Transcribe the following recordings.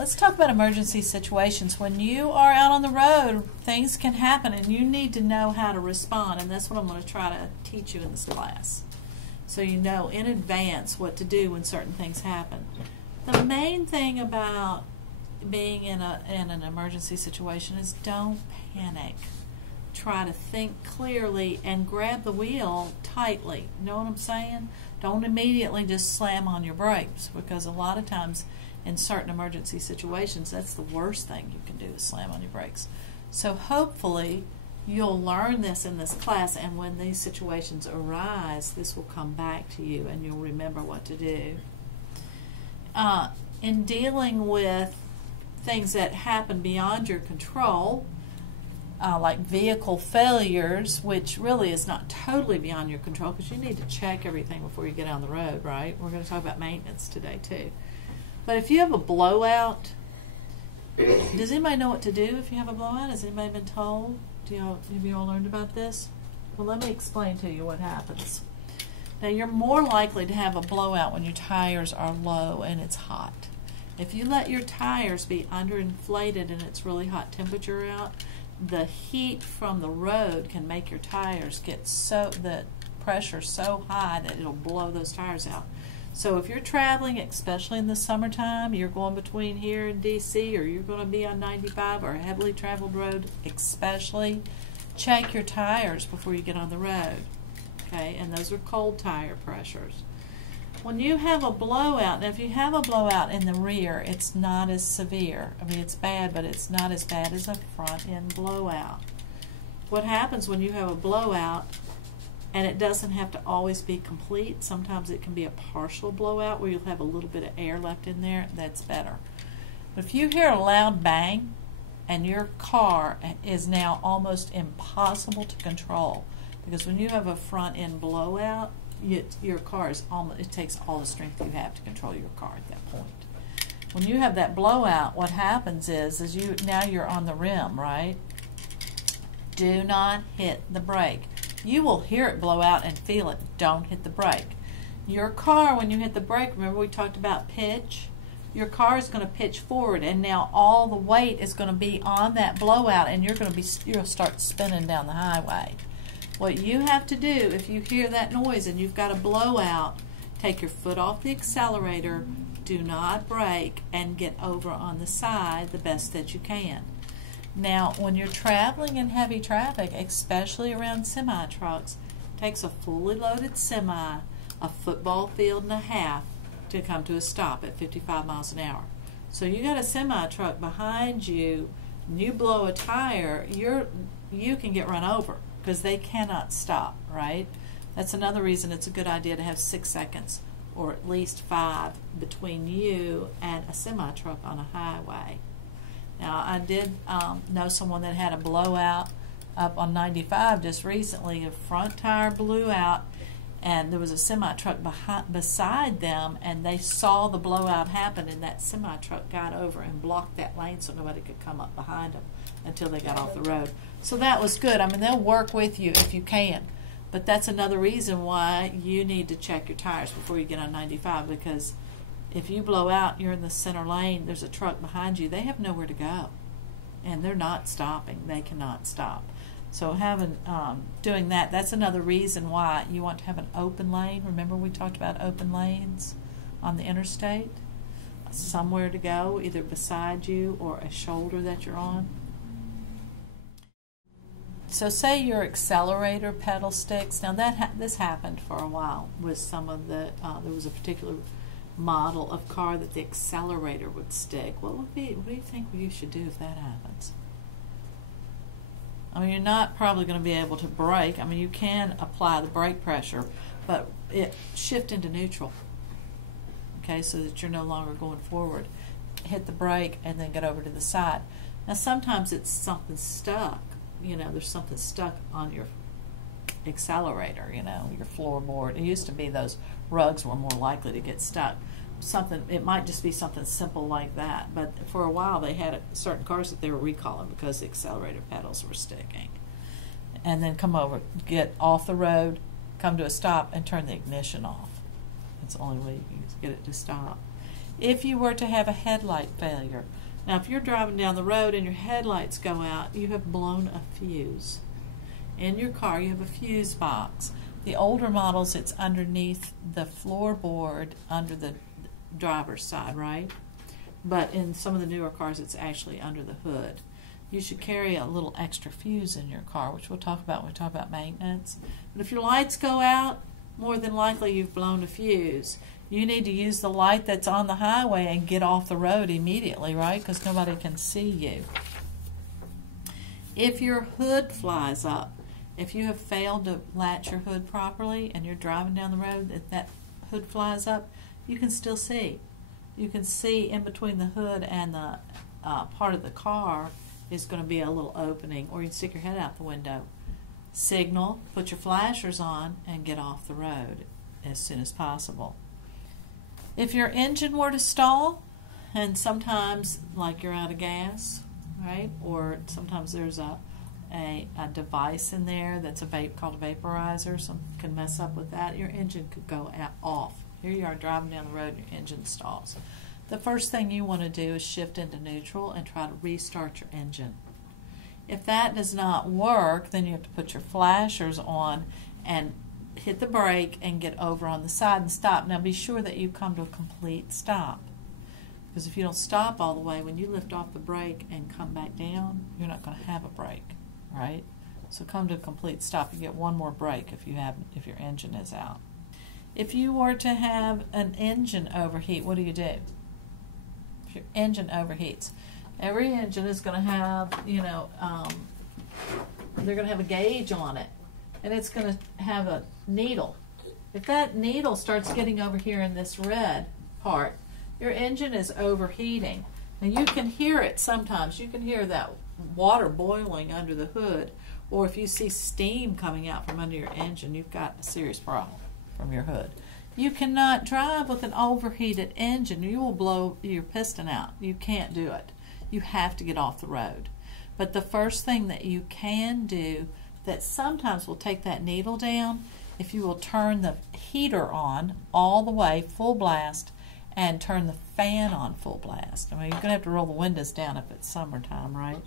Let's talk about emergency situations. When you are out on the road, things can happen and you need to know how to respond, and that's what I'm going to try to teach you in this class. So you know in advance what to do when certain things happen. The main thing about being in an emergency situation is don't panic. Try to think clearly and grab the wheel tightly. You know what I'm saying? Don't immediately just slam on your brakes, because a lot of times in certain emergency situations, that's the worst thing you can do is slam on your brakes. So hopefully you'll learn this in this class, and when these situations arise, this will come back to you and you'll remember what to do. In dealing with things that happen beyond your control, like vehicle failures, which really is not totally beyond your control because you need to check everything before you get on the road, right? We're going to talk about maintenance today too. But if you have a blowout, does anybody know what to do if you have a blowout? Has anybody been told? Have you all learned about this? Well, let me explain to you what happens. Now, you're more likely to have a blowout when your tires are low and it's hot. If you let your tires be underinflated and it's really hot temperature out, the heat from the road can make your tires get the pressure so high that it'll blow those tires out. So if you're traveling, especially in the summertime, you're going between here and DC, or you're going to be on 95 or a heavily traveled road especially, check your tires before you get on the road. Okay, and those are cold tire pressures. When you have a blowout, now if you have a blowout in the rear, it's not as severe. I mean, it's bad, but it's not as bad as a front end blowout. What happens when you have a blowout, and it doesn't have to always be complete, sometimes it can be a partial blowout where you'll have a little bit of air left in there, that's better. But if you hear a loud bang and your car is now almost impossible to control, because when you have a front end blowout, your car is it takes all the strength you have to control your car at that point. When you have that blowout, what happens is now you're on the rim, right? Do not hit the brake. You will hear it blow out and feel it. Don't hit the brake. Your car, when you hit the brake, remember we talked about pitch? Your car is going to pitch forward, and now all the weight is going to be on that blowout, and you'll start spinning down the highway. What you have to do, if you hear that noise and you've got a blowout, take your foot off the accelerator, do not brake, and get over on the side the best that you can. Now, when you're traveling in heavy traffic, especially around semi-trucks, it takes a fully loaded semi, a football field and a half, to come to a stop at 55 miles an hour. So you got a semi-truck behind you, and you blow a tire, you can get run over because they cannot stop, right? That's another reason it's a good idea to have 6 seconds or at least 5 between you and a semi-truck on a highway. Now, I did know someone that had a blowout up on 95 just recently. A front tire blew out, and there was a semi-truck beside them, and they saw the blowout happen, and that semi-truck got over and blocked that lane so nobody could come up behind them until they got off the road. So that was good. I mean, they'll work with you if you can, but that's another reason why you need to check your tires before you get on 95, because if you blow out, you're in the center lane, there's a truck behind you, they have nowhere to go, and they're not stopping. They cannot stop. So doing that, that's another reason why you want to have an open lane. Remember we talked about open lanes on the interstate? Somewhere to go, either beside you or a shoulder that you're on. So say your accelerator pedal sticks. Now this happened for a while with some of there was a particular model of car that the accelerator would stick. What do you think you should do if that happens? I mean, you're not probably going to be able to brake. I mean, you can apply the brake pressure, but shift into neutral, okay, so that you're no longer going forward. Hit the brake and then get over to the side. Now, sometimes it's something stuck. There's something stuck on your accelerator, your floorboard. It used to be those rugs were more likely to get stuck. It might just be something simple like that, but for a while they had certain cars that they were recalling because the accelerator pedals were sticking. And then come over, get off the road, come to a stop, and turn the ignition off. That's the only way you can get it to stop. If you were to have a headlight failure, now if you're driving down the road and your headlights go out, you have blown a fuse. In your car, you have a fuse box. The older models, it's underneath the floorboard under the driver's side, right? But in some of the newer cars, it's actually under the hood. You should carry a little extra fuse in your car, which we'll talk about when we talk about maintenance. But if your lights go out, more than likely you've blown a fuse. You need to use the light that's on the highway and get off the road immediately, right? Because nobody can see you. If your hood flies up, if you have failed to latch your hood properly and you're driving down the road, if that hood flies up, you can still see. You can see in between the hood and the part of the car is going to be a little opening, or you can stick your head out the window. Signal, put your flashers on, and get off the road as soon as possible. If your engine were to stall, and sometimes like you're out of gas, right, or sometimes there's a device in there that's called a vaporizer, some can mess up with that, your engine could go off. Here you are driving down the road and your engine stalls. The first thing you want to do is shift into neutral and try to restart your engine. If that does not work, then you have to put your flashers on and hit the brake and get over on the side and stop. Now be sure that you come to a complete stop, because if you don't stop all the way, when you lift off the brake and come back down, you're not going to have a brake, right? So come to a complete stop. You get one more brake if your engine is out. If you were to have an engine overheat, what do you do? If your engine overheats, every engine is going to have, they're going to have a gauge on it, and it's going to have a needle. If that needle starts getting over here in this red part, your engine is overheating. Now you can hear it sometimes. You can hear that water boiling under the hood, or if you see steam coming out from under your engine, you've got a serious problem from your hood. You cannot drive with an overheated engine. You will blow your piston out. You can't do it. You have to get off the road. But the first thing that you can do that sometimes will take that needle down, if you will turn the heater on all the way, full blast, and turn the fan on full blast. I mean, you're going to have to roll the windows down if it's summertime, right?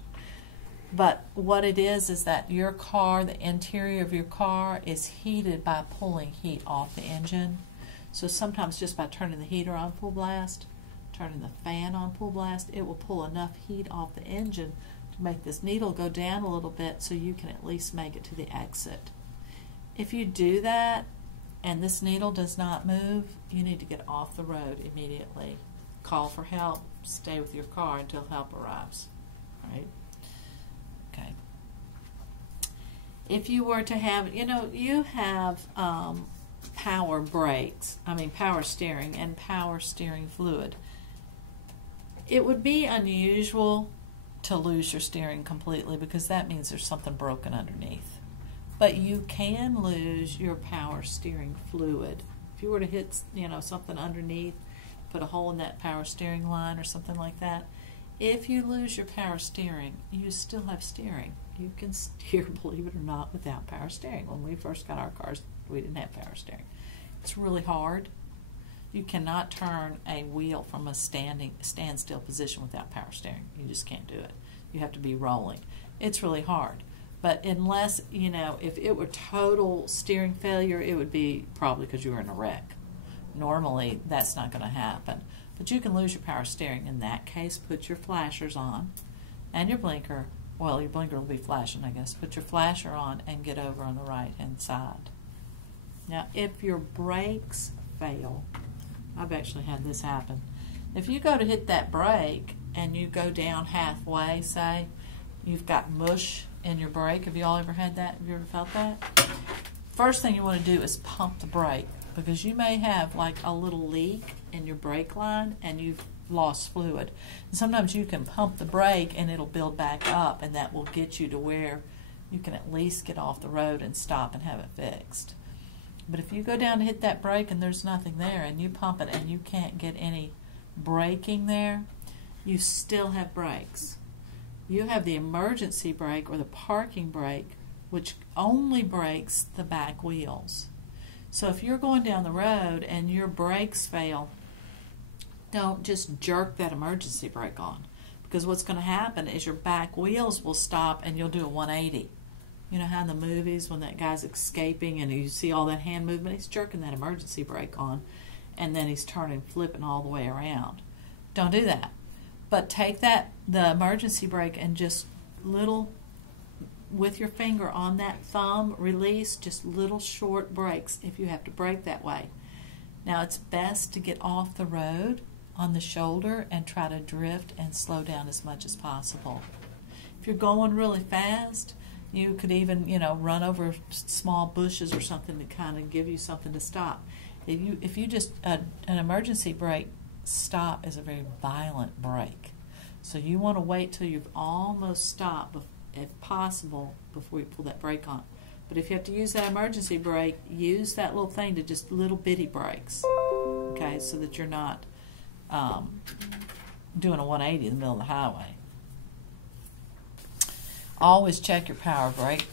But what it is that your car, the interior of your car, is heated by pulling heat off the engine. So sometimes just by turning the heater on full blast, turning the fan on full blast, it will pull enough heat off the engine to make this needle go down a little bit so you can at least make it to the exit. If you do that and this needle does not move, you need to get off the road immediately. Call for help. Stay with your car until help arrives. Right? Okay. If you were to have, you have power brakes, power steering and power steering fluid. It would be unusual to lose your steering completely, because that means there's something broken underneath. But you can lose your power steering fluid. If you were to hit, something underneath, put a hole in that power steering line or something like that, if you lose your power steering, you still have steering. You can steer, believe it or not, without power steering. When we first got our cars, we didn't have power steering. It's really hard. You cannot turn a wheel from a standstill position without power steering. You just can't do it. You have to be rolling. It's really hard. But unless, if it were total steering failure, it would be probably because you were in a wreck. Normally, that's not going to happen. But you can lose your power steering. In that case, put your flashers on and your blinker. Well, your blinker will be flashing, I guess. Put your flasher on and get over on the right-hand side. Now, if your brakes fail, I've actually had this happen. If you go to hit that brake and you go down halfway, say, you've got mush in your brake. Have you all ever had that? Have you ever felt that? First thing you want to do is pump the brake, because you may have like a little leak in your brake line and you've lost fluid. And sometimes you can pump the brake and it'll build back up, and that will get you to where you can at least get off the road and stop and have it fixed. But if you go down to hit that brake and there's nothing there, and you pump it and you can't get any braking there, you still have brakes. You have the emergency brake or the parking brake, which only brakes the back wheels. So if you're going down the road and your brakes fail, don't just jerk that emergency brake on, because what's going to happen is your back wheels will stop and you'll do a 180. You know how in the movies when that guy's escaping and you see all that hand movement, he's jerking that emergency brake on and then he's turning, flipping all the way around. Don't do that. But take the emergency brake and just with your finger on that thumb, release just little short brakes if you have to brake that way. Now it's best to get off the road on the shoulder and try to drift and slow down as much as possible. If you're going really fast, you could even, run over small bushes or something to kind of give you something to stop. If you just, an emergency brake stop is a very violent brake. So you want to wait till you've almost stopped, if possible, before you pull that brake on. But if you have to use that emergency brake, use that little thing to just little bitty brakes, okay, so that you're not doing a 180 in the middle of the highway. Always check your power brake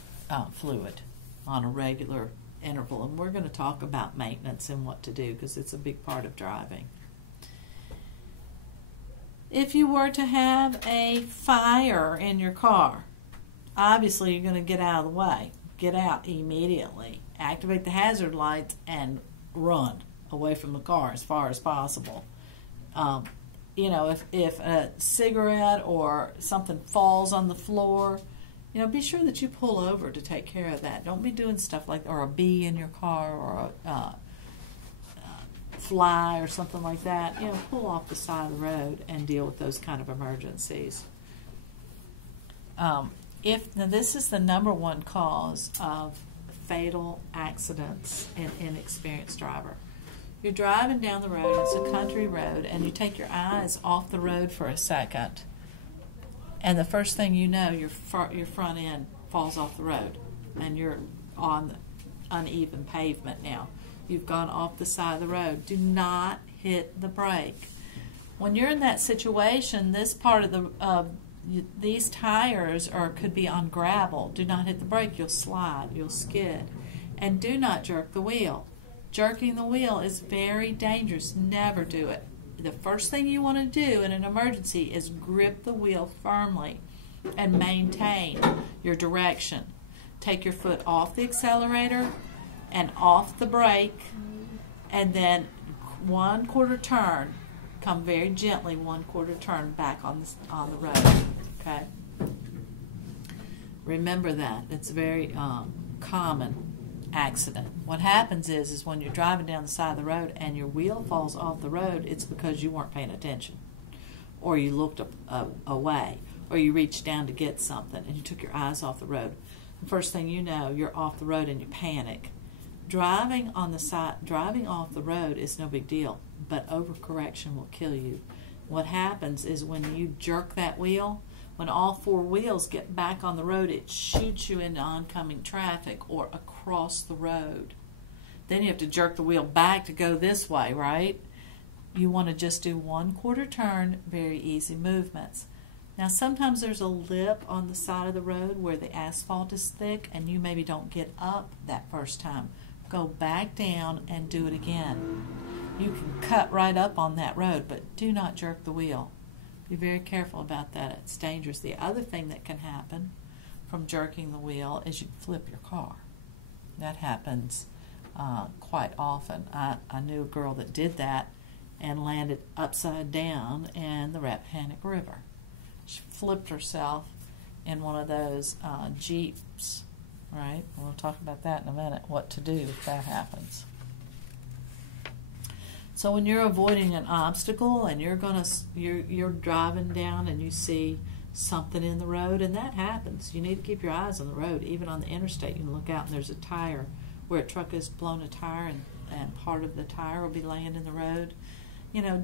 fluid on a regular interval, and we're going to talk about maintenance and what to do because it's a big part of driving. If you were to have a fire in your car, obviously you're going to get out of the way. Get out immediately. Activate the hazard lights and run away from the car as far as possible. If a cigarette or something falls on the floor, be sure that you pull over to take care of that. Don't be doing stuff like, or a bee in your car, or a fly or something like that. Pull off the side of the road and deal with those kind of emergencies. Now this is the number one cause of fatal accidents in inexperienced driver. You're driving down the road, it's a country road, and you take your eyes off the road for a second, and the first thing you know, your front end falls off the road, and you're on uneven pavement now. You've gone off the side of the road. Do not hit the brake. When you're in that situation, this part of these tires could be on gravel. Do not hit the brake. You'll slide. You'll skid. And do not jerk the wheel. Jerking the wheel is very dangerous. Never do it. The first thing you want to do in an emergency is grip the wheel firmly and maintain your direction. Take your foot off the accelerator and off the brake, and then 1/4 turn. Come very gently 1/4 turn back on the road. Okay. Remember that. It's a very common accident. What happens is when you're driving down the side of the road and your wheel falls off the road, it's because you weren't paying attention, or you looked away, or you reached down to get something and you took your eyes off the road. The first thing you know, you're off the road and you panic. Driving off the road is no big deal, but overcorrection will kill you. What happens is when you jerk that wheel, when all four wheels get back on the road, it shoots you into oncoming traffic or across the road. Then you have to jerk the wheel back to go this way, right? You want to just do 1/4 turn, very easy movements. Now sometimes there's a lip on the side of the road where the asphalt is thick and you maybe don't get up that first time. Go back down and do it again. You can cut right up on that road, but do not jerk the wheel. Be very careful about that. It's dangerous. The other thing that can happen from jerking the wheel is you flip your car. That happens quite often. I knew a girl that did that and landed upside down in the Rappahannock River. She flipped herself in one of those Jeeps, right? We'll talk about that in a minute, what to do if that happens. So when you're avoiding an obstacle and you're driving down and you see something in the road, and that happens, you need to keep your eyes on the road. Even on the interstate, you can look out and there's a tire where a truck has blown a tire and part of the tire will be laying in the road.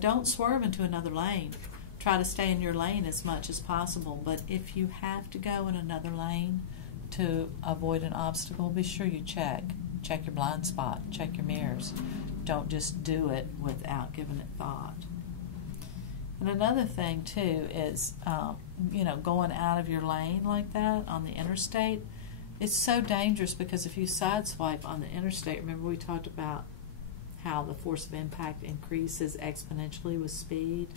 Don't swerve into another lane. Try to stay in your lane as much as possible, but if you have to go in another lane to avoid an obstacle, be sure you check your blind spot, check your mirrors. Don't just do it without giving it thought. And another thing too is going out of your lane like that on the interstate. It's so dangerous because if you sideswipe on the interstate, remember we talked about how the force of impact increases exponentially with speed.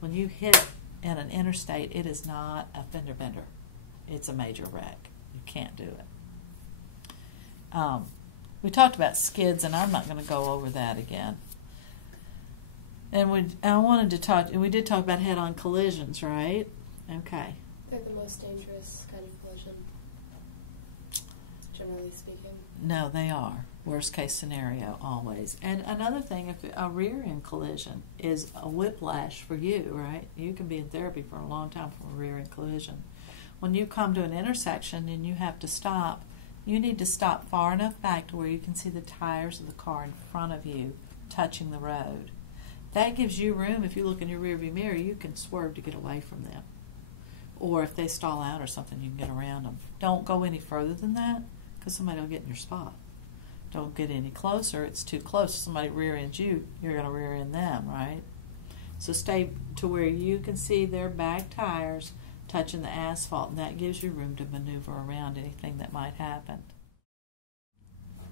When you hit in an interstate, it is not a fender bender. It's a major wreck. You can't do it. We talked about skids, and I'm not going to go over that again. And we did talk about head-on collisions, right? Okay. They're the most dangerous kind of collision, generally speaking. No, they are. Worst case scenario, always. And another thing, if a rear end collision is a whiplash for you, right? You can be in therapy for a long time from a rear end collision. When you come to an intersection and you have to stop, you need to stop far enough back to where you can see the tires of the car in front of you touching the road. That gives you room. If you look in your rearview mirror, you can swerve to get away from them. Or if they stall out or something, you can get around them. Don't go any further than that, because somebody will get in your spot. Don't get any closer. It's too close. If somebody rear ends you, you're going to rear end them, right? So stay to where you can see their back tires touching the asphalt, and that gives you room to maneuver around anything that might happen.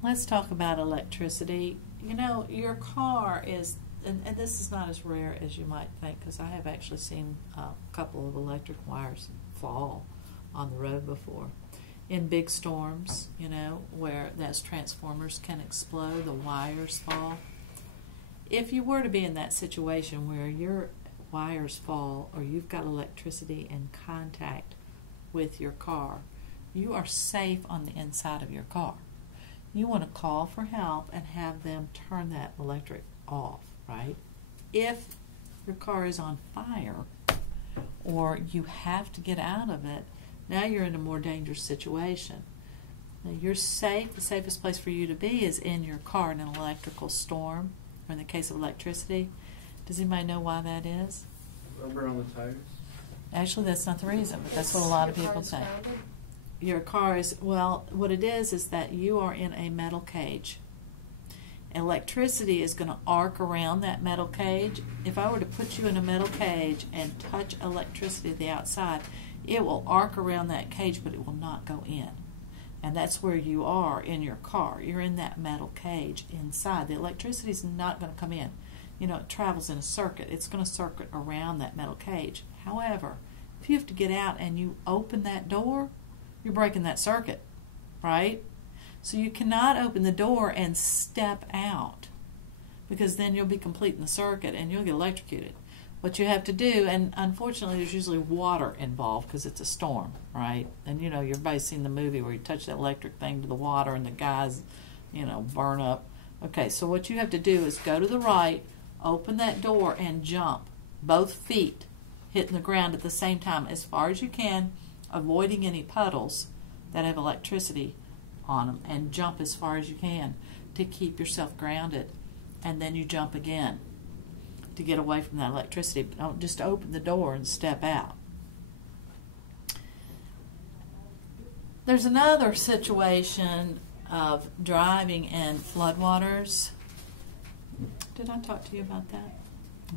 Let's talk about electricity. You know, your car is, and this is not as rare as you might think, because I have actually seen a couple of electric wires fall on the road before. In big storms, you know, where those transformers can explode, the wires fall. If you were to be in that situation where your wires fall or you've got electricity in contact with your car, you are safe on the inside of your car. You want to call for help and have them turn that electric off, right? If your car is on fire or you have to get out of it, now you're in a more dangerous situation. Now you're safe. The safest place for you to be is in your car in an electrical storm, or in the case of electricity. Does anybody know why that is? Rubber on the tires? Actually, that's not the reason, but that's what a lot of people think. Grounded? Your car is, well, what it is that you are in a metal cage. Electricity is going to arc around that metal cage. If I were to put you in a metal cage and touch electricity at the outside, it will arc around that cage, but it will not go in. And that's where you are in your car. You're in that metal cage inside. The electricity is not going to come in. You know, it travels in a circuit. It's going to circuit around that metal cage. However, if you have to get out and you open that door, you're breaking that circuit, right? So you cannot open the door and step out, because then you'll be completing the circuit and you'll get electrocuted. What you have to do, and unfortunately there's usually water involved because it's a storm, right? And you know, everybody's seen the movie where you touch that electric thing to the water and the guys, you know, burn up. Okay, so what you have to do is go to the right, open that door and jump, both feet hitting the ground at the same time as far as you can, avoiding any puddles that have electricity on them, and jump as far as you can to keep yourself grounded. And then you jump again to get away from that electricity. But don't just open the door and step out. There's another situation of driving in floodwaters. Did I talk to you about that?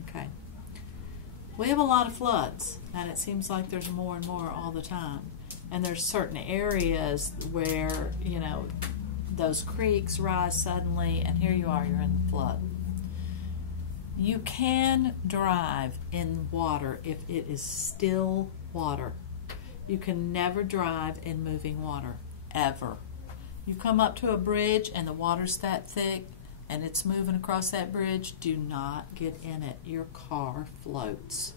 Okay. We have a lot of floods, and it seems like there's more and more all the time. And there's certain areas where, you know, those creeks rise suddenly, and here you are, you're in the flood. You can drive in water if it is still water. You can never drive in moving water, ever. You come up to a bridge and the water's that thick and it's moving across that bridge, do not get in it. Your car floats.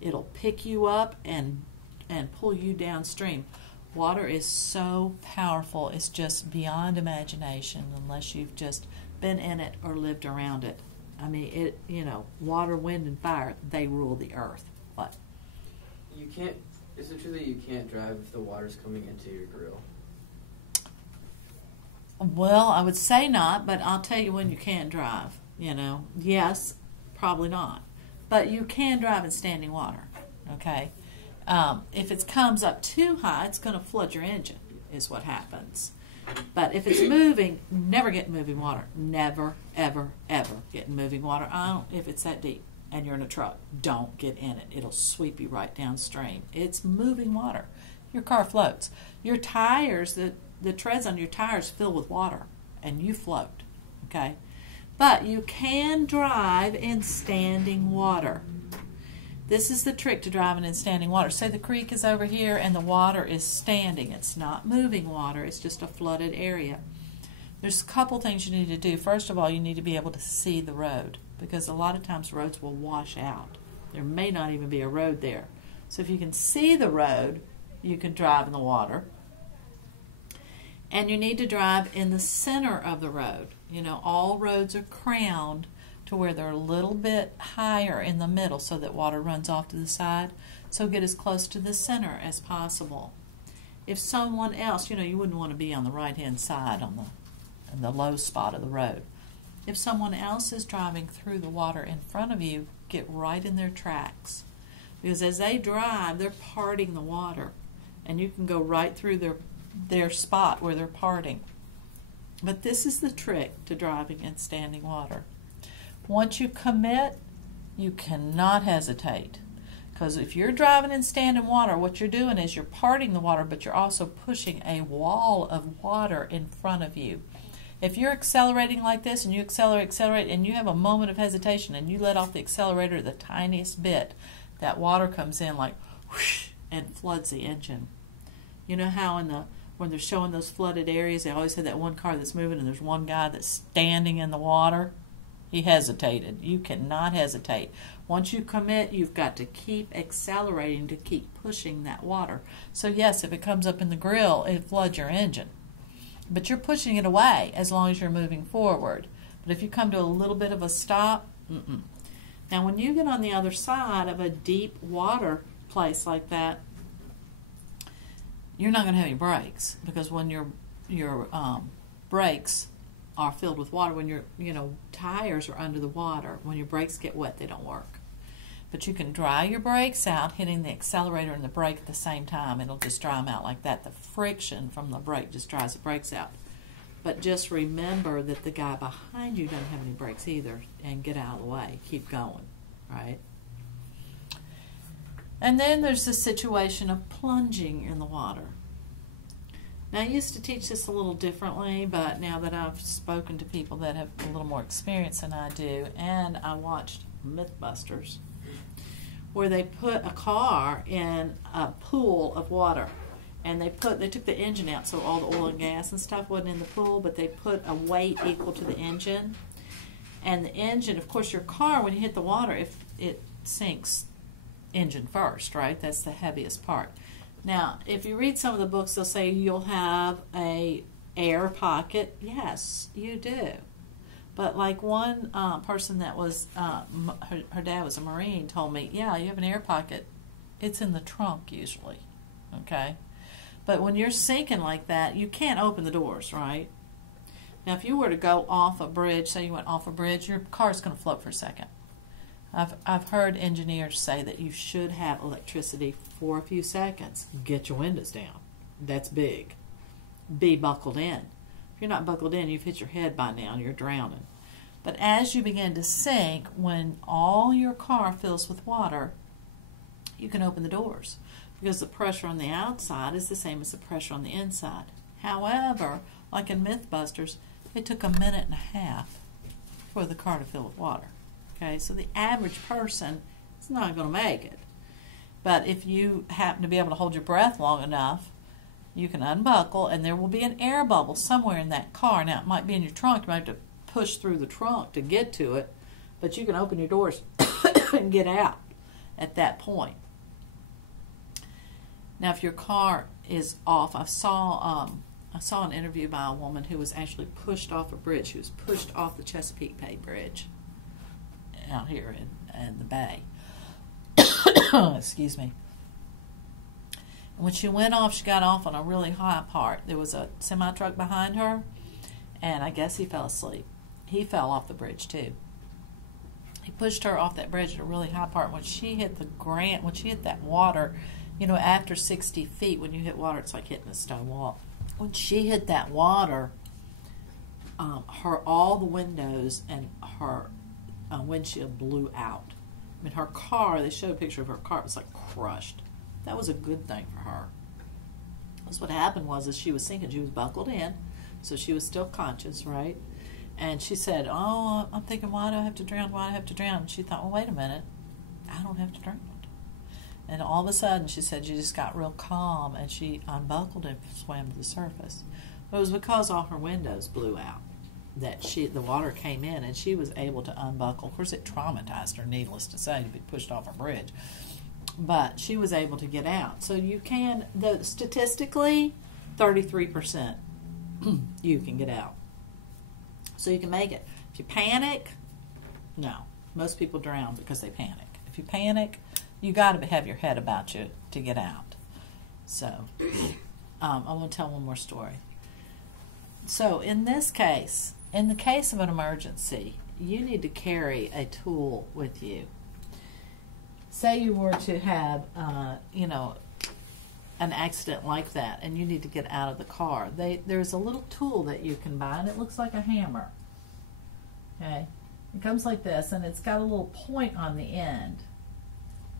It'll pick you up and pull you downstream. Water is so powerful, it's just beyond imagination unless you've just been in it or lived around it. I mean, it, you know, water, wind, and fire, they rule the earth. What? You can't, is it true that you can't drive if the water's coming into your grill? Well, I would say not, but I'll tell you when you can drive, you know. Yes, probably not. But you can drive in standing water, okay? If it comes up too high, it's going to flood your engine, is what happens. But if it's moving, never get in moving water. Never, ever, ever get in moving water. If it's that deep and you're in a truck, don't get in it. It'll sweep you right downstream. It's moving water. Your car floats. Your tires, the treads on your tires fill with water, and you float, okay? But you can drive in standing water. This is the trick to driving in standing water. Say the creek is over here and the water is standing. It's not moving water. It's just a flooded area. There's a couple things you need to do. First of all, you need to be able to see the road, because a lot of times roads will wash out. There may not even be a road there. So if you can see the road, you can drive in the water. And you need to drive in the center of the road. You know, all roads are crowned to where they're a little bit higher in the middle so that water runs off to the side. So get as close to the center as possible. If someone else, you know, you wouldn't want to be on the right-hand side on the low spot of the road. If someone else is driving through the water in front of you, get right in their tracks. Because as they drive, they're parting the water. And you can go right through their spot where they're parting. But this is the trick to driving in standing water. Once you commit, you cannot hesitate. Because if you're driving in standing water, what you're doing is you're parting the water, but you're also pushing a wall of water in front of you. If you're accelerating like this and you accelerate, and you have a moment of hesitation and you let off the accelerator the tiniest bit, that water comes in like whoosh and floods the engine. You know how when they're showing those flooded areas, they always have that one car that's moving and there's one guy that's standing in the water? He hesitated. You cannot hesitate. Once you commit, you've got to keep accelerating to keep pushing that water. So yes, if it comes up in the grill, it floods your engine. But you're pushing it away as long as you're moving forward. But if you come to a little bit of a stop, Now when you get on the other side of a deep water place like that, you're not going to have any brakes, because when your brakes are filled with water, when your tires are under the water, when your brakes get wet, they don't work. But you can dry your brakes out, hitting the accelerator and the brake at the same time. It'll just dry them out like that. The friction from the brake just dries the brakes out. But just remember that the guy behind you doesn't have any brakes either, and get out of the way. Keep going, right? And then there's the situation of plunging in the water. Now, I used to teach this a little differently, but now that I've spoken to people that have a little more experience than I do, and I watched Mythbusters, where they put a car in a pool of water, and they took the engine out, so all the oil and gas and stuff wasn't in the pool, but they put a weight equal to the engine. And the engine, of course, your car, when you hit the water, if it sinks engine first, right? That's the heaviest part. Now, if you read some of the books, they'll say you'll have a air pocket. Yes, you do. But like one person that was, her dad was a Marine, told me, yeah, you have an air pocket. It's in the trunk usually, okay? But when you're sinking like that, you can't open the doors, right? Now, if you were to go off a bridge, say you went off a bridge, your car's going to float for a second. I've heard engineers say that you should have electricity for a few seconds. Get your windows down. That's big. Be buckled in. If you're not buckled in, you've hit your head by now and you're drowning. But as you begin to sink, when all your car fills with water, you can open the doors, because the pressure on the outside is the same as the pressure on the inside. However, like in Mythbusters, it took 1.5 minutes for the car to fill with water. Okay, so the average person is not going to make it. But if you happen to be able to hold your breath long enough, you can unbuckle, and there will be an air bubble somewhere in that car. Now, it might be in your trunk. You might have to push through the trunk to get to it, but you can open your doors and get out at that point. Now, if your car is off, I saw an interview by a woman who was actually pushed off a bridge. She was pushed off the Chesapeake Bay Bridge out here in the bay. Excuse me. And when she went off, she got off on a really high part. There was a semi-truck behind her, and I guess he fell asleep. He fell off the bridge too. He pushed her off that bridge at a really high part. When she hit that water, after 60 feet, when you hit water, it's like hitting a stone wall. When she hit that water, all the windows and her windshield blew out. I mean, her car, they showed a picture of her car, it was like crushed. That was a good thing for her. Because what happened was, as she was sinking, she was buckled in, so she was still conscious, right? And she said, "Oh, I'm thinking, why do I have to drown? Why do I have to drown?" And she thought, well, wait a minute, I don't have to drown. And all of a sudden, she said she just got real calm, and she unbuckled and swam to the surface. It was because all her windows blew out that the water came in, and she was able to unbuckle. Of course, it traumatized her, needless to say, to be pushed off a bridge. But she was able to get out. So you can, statistically, 33% you can get out. So you can make it. If you panic, no. Most people drown because they panic. If you panic, you got to have your head about you to get out. So I'm going to tell one more story. So in this case, in the case of an emergency, you need to carry a tool with you. Say you were to have, an accident like that, and you need to get out of the car. There's a little tool that you can buy, and it looks like a hammer. Okay, it comes like this, and it's got a little point on the end.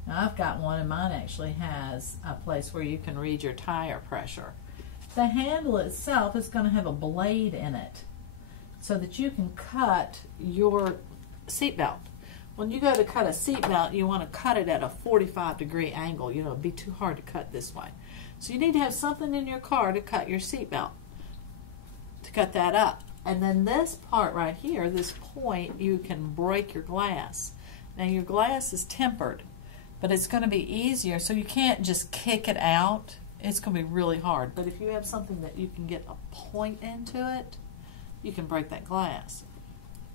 Now I've got one, and mine actually has a place where you can read your tire pressure. The handle itself is going to have a blade in it, so that you can cut your seatbelt. When you go to cut a seatbelt, you want to cut it at a 45-degree angle. It'd be too hard to cut this way. So you need to have something in your car to cut your seatbelt, to cut that up. And then this part right here, this point, you can break your glass. Now your glass is tempered, but it's going to be easier, so you can't just kick it out. It's going to be really hard. But if you have something that you can get a point into it, you can break that glass.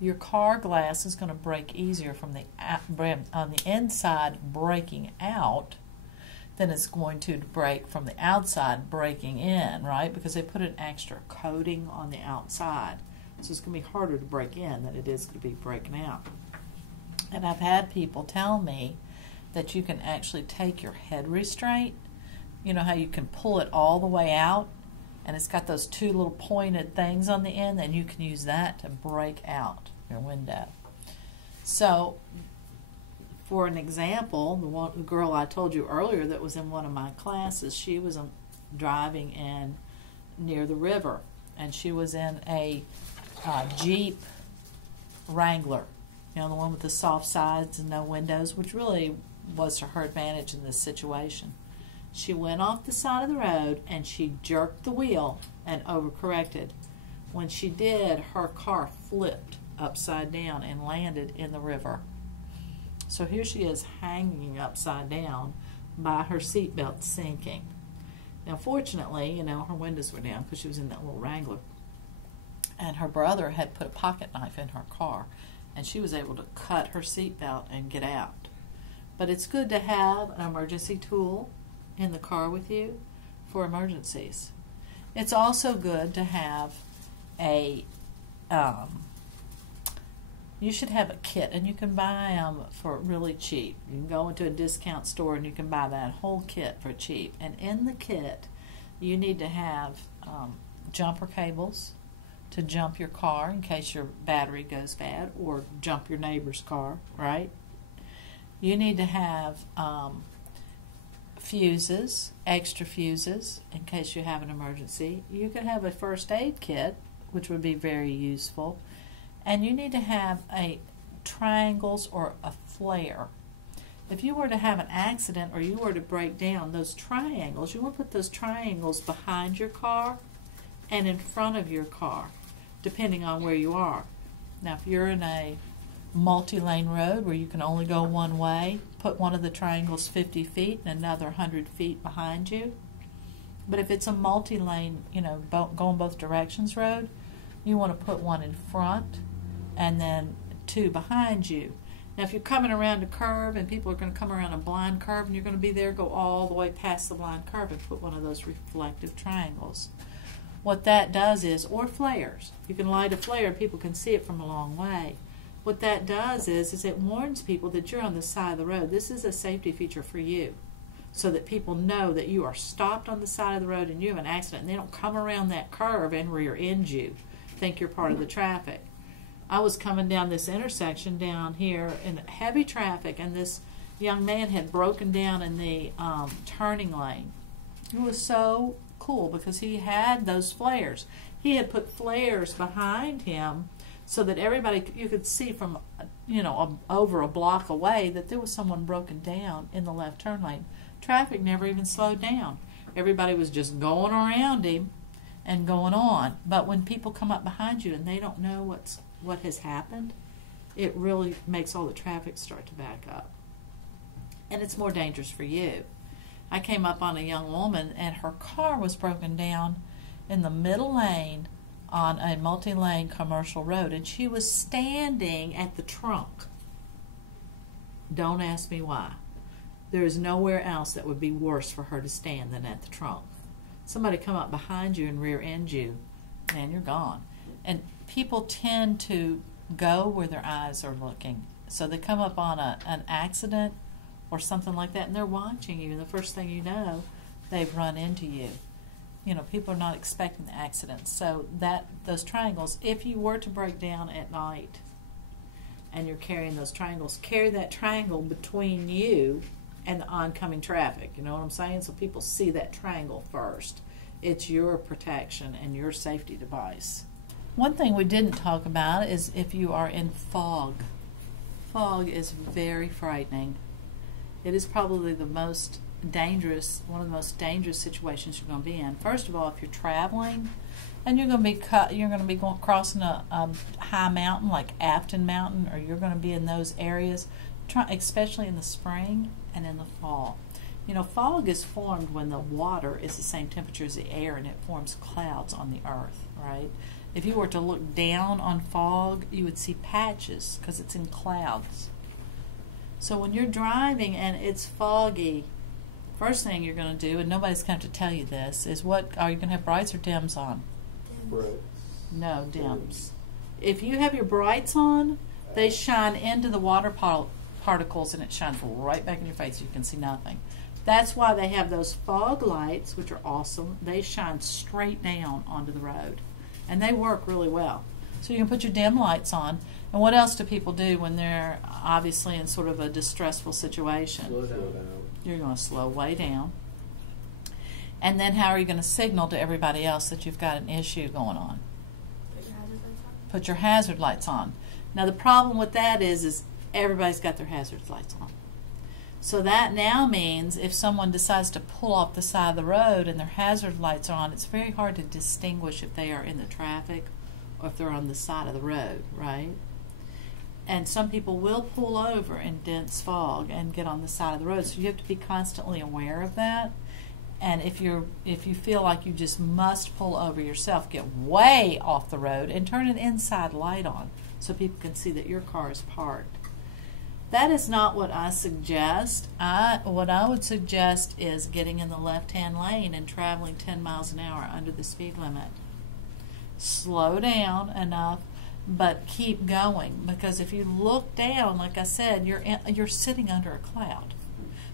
Your car glass is going to break easier from on the inside breaking out than it's going to break from the outside breaking in, right? Because they put an extra coating on the outside. So it's going to be harder to break in than it is going to be breaking out. And I've had people tell me that you can actually take your head restraint, you know how you can pull it all the way out, and it's got those two little pointed things on the end, and you can use that to break out your window. So, for an example, the girl I told you earlier that was in one of my classes, she was driving in near the river, and she was in a Jeep Wrangler, the one with the soft sides and no windows, which really was to her advantage in this situation. She went off the side of the road and she jerked the wheel and overcorrected. When she did, her car flipped upside down and landed in the river. So here she is hanging upside down by her seatbelt sinking. Now fortunately, her windows were down because she was in that little Wrangler. And her brother had put a pocket knife in her car, and she was able to cut her seatbelt and get out. But it's good to have an emergency tool in the car with you for emergencies. It's also good to have you should have a kit, and you can buy them for really cheap. You can go into a discount store and you can buy that whole kit for cheap. And in the kit, you need to have jumper cables to jump your car in case your battery goes bad, or jump your neighbor's car, right? You need to have fuses, extra fuses, in case you have an emergency. You could have a first aid kit, which would be very useful. And you need to have triangles or a flare. If you were to have an accident or you were to break down, those triangles, you want to put those triangles behind your car and in front of your car, depending on where you are. Now, if you're in a multi-lane road where you can only go one way, put one of the triangles 50 feet and another 100 feet behind you. But if it's a multi-lane, going both directions road, you want to put one in front and then two behind you. Now, if you're coming around a curve and people are going to come around a blind curve and you're going to be there, go all the way past the blind curve and put one of those reflective triangles. What that does is, or flares. You can light a flare, people can see it from a long way. What that does is it warns people that you're on the side of the road. This is a safety feature for you, so that people know that you are stopped on the side of the road and you have an accident, and they don't come around that curve and rear-end you, think you're part of the traffic. I was coming down this intersection down here in heavy traffic, and this young man had broken down in the turning lane. It was so cool because he had those flares. He had put flares behind him so that everybody, you could see from, over a block away that there was someone broken down in the left turn lane. Traffic never even slowed down. Everybody was just going around him and going on. But when people come up behind you and they don't know what has happened, it really makes all the traffic start to back up. And it's more dangerous for you. I came up on a young woman and her car was broken down in the middle lane on a multi-lane commercial road, and she was standing at the trunk. Don't ask me why. There is nowhere else that would be worse for her to stand than at the trunk. Somebody come up behind you and rear end you, man, you're gone. And people tend to go where their eyes are looking. So they come up on an accident or something like that, and they're watching you, and the first thing you know, they've run into you. People are not expecting the accidents. So those triangles, if you were to break down at night and you're carrying those triangles, carry that triangle between you and the oncoming traffic. You know what I'm saying? So people see that triangle first. It's your protection and your safety device. One thing we didn't talk about is if you are in fog. Fog is very frightening. It is probably one of the most dangerous situations you're going to be in. First of all, if you're traveling and you're going to be crossing a high mountain like Afton Mountain, or you're going to be in those areas, especially in the spring and in the fall. Fog is formed when the water is the same temperature as the air and it forms clouds on the earth, right? If you were to look down on fog, you would see patches because it's in clouds. So when you're driving and it's foggy, first thing you're going to do, and nobody's going to have to tell you this, is are you going to have brights or dims on? Dims. No, dims. If you have your brights on, they shine into the water particles and it shines right back in your face. You can see nothing. That's why they have those fog lights, which are awesome. They shine straight down onto the road, and they work really well. So you can put your dim lights on. And what else do people do when they're obviously in sort of a distressful situation? Slow down. You're going to slow way down. And then how are you going to signal to everybody else that you've got an issue going on? Put your hazard lights on. Put your hazard lights on. Now the problem with that is everybody's got their hazard lights on. So that now means if someone decides to pull off the side of the road and their hazard lights are on, it's very hard to distinguish if they are in the traffic or if they're on the side of the road, right? And some people will pull over in dense fog and get on the side of the road. So you have to be constantly aware of that. And if you feel like you just must pull over yourself, get way off the road and turn an inside light on so people can see that your car is parked. That is not what I suggest. What I would suggest is getting in the left-hand lane and traveling 10 miles an hour under the speed limit. Slow down enough, but keep going, because if you look down, like I said, you're sitting under a cloud.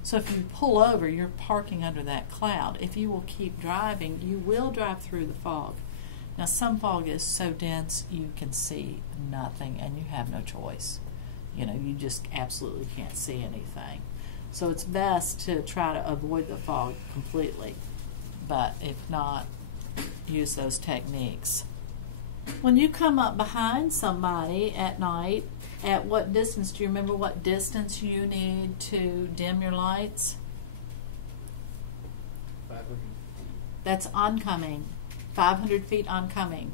So if you pull over, you're parking under that cloud. If you will keep driving, you will drive through the fog. Now, some fog is so dense you can see nothing, and you have no choice. You just absolutely can't see anything. So it's best to try to avoid the fog completely, but if not, use those techniques. When you come up behind somebody at night, at what distance, do you remember what distance you need to dim your lights? 500. That's oncoming. 500 feet oncoming.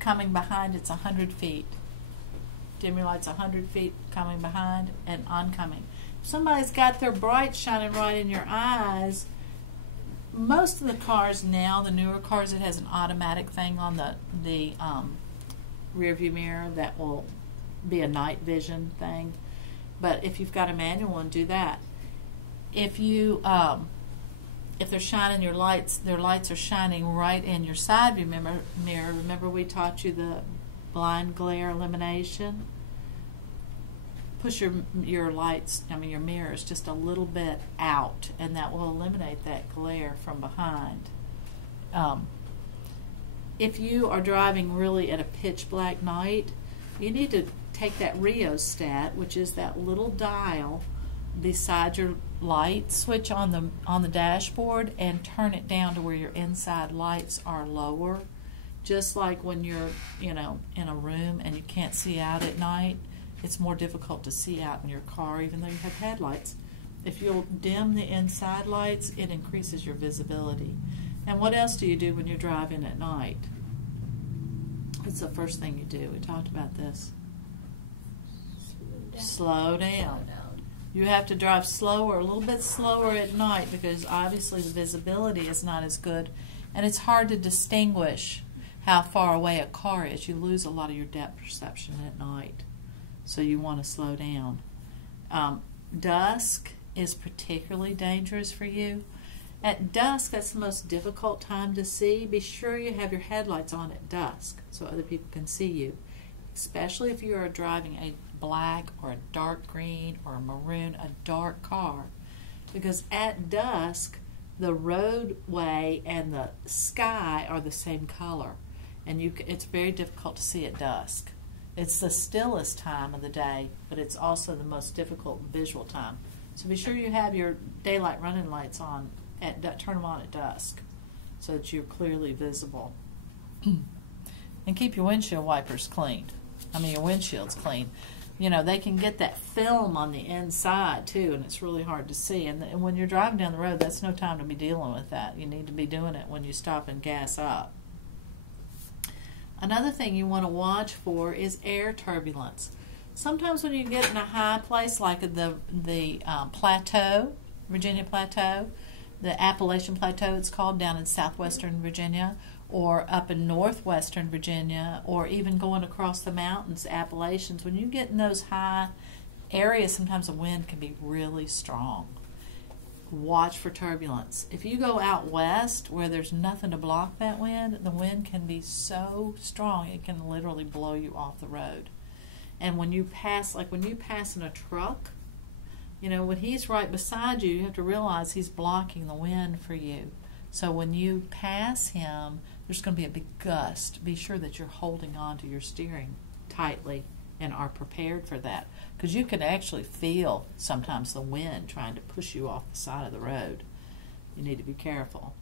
Coming behind, it's 100 feet. Dim your lights 100 feet coming behind and oncoming. If somebody's got their brights shining right in your eyes, most of the cars now, the newer cars, it has an automatic thing on the rear view mirror that will be a night vision thing. But if you've got a manual one, do that. If they're shining your lights, their lights are shining right in your side view mirror. Remember we taught you the blind glare elimination? Push your lights, your mirrors just a little bit out, and that will eliminate that glare from behind. If you are driving really at a pitch black night, you need to take that rheostat, which is that little dial beside your light switch on the dashboard, and turn it down to where your inside lights are lower, Just like when you're, in a room and you can't see out at night, it's more difficult to see out in your car even though you have headlights. If you'll dim the inside lights, it increases your visibility. And what else do you do when you're driving at night? It's the first thing you do. We talked about this. Slow down. You have to drive slower, a little bit slower at night, because obviously the visibility is not as good, and it's hard to distinguish how far away a car is. You lose a lot of your depth perception at night, so you want to slow down. Dusk is particularly dangerous for you. At dusk, that's the most difficult time to see. Be sure you have your headlights on at dusk so other people can see you, especially if you are driving a black or a dark green or a maroon, a dark car, because at dusk the roadway and the sky are the same color, and it's very difficult to see at dusk. It's the stillest time of the day, but it's also the most difficult visual time. So be sure you have your daylight running lights on turn them on at dusk so that you're clearly visible. And keep your windshield wipers clean. Your windshield's clean. They can get that film on the inside too, and it's really hard to see. And when you're driving down the road, that's no time to be dealing with that. You need to be doing it when you stop and gas up. Another thing you want to watch for is air turbulence. Sometimes when you get in a high place like the plateau, Virginia Plateau, the Appalachian Plateau it's called, down in southwestern Virginia, or up in northwestern Virginia, or even going across the mountains, Appalachians, when you get in those high areas, sometimes the wind can be really strong. Watch for turbulence. If you go out west where there's nothing to block that wind, the wind can be so strong it can literally blow you off the road. And when you pass, in a truck, when he's right beside you, you have to realize he's blocking the wind for you. So when you pass him, there's going to be a big gust. Be sure that you're holding on to your steering tightly and are prepared for that, because you can actually feel sometimes the wind trying to push you off the side of the road. You need to be careful.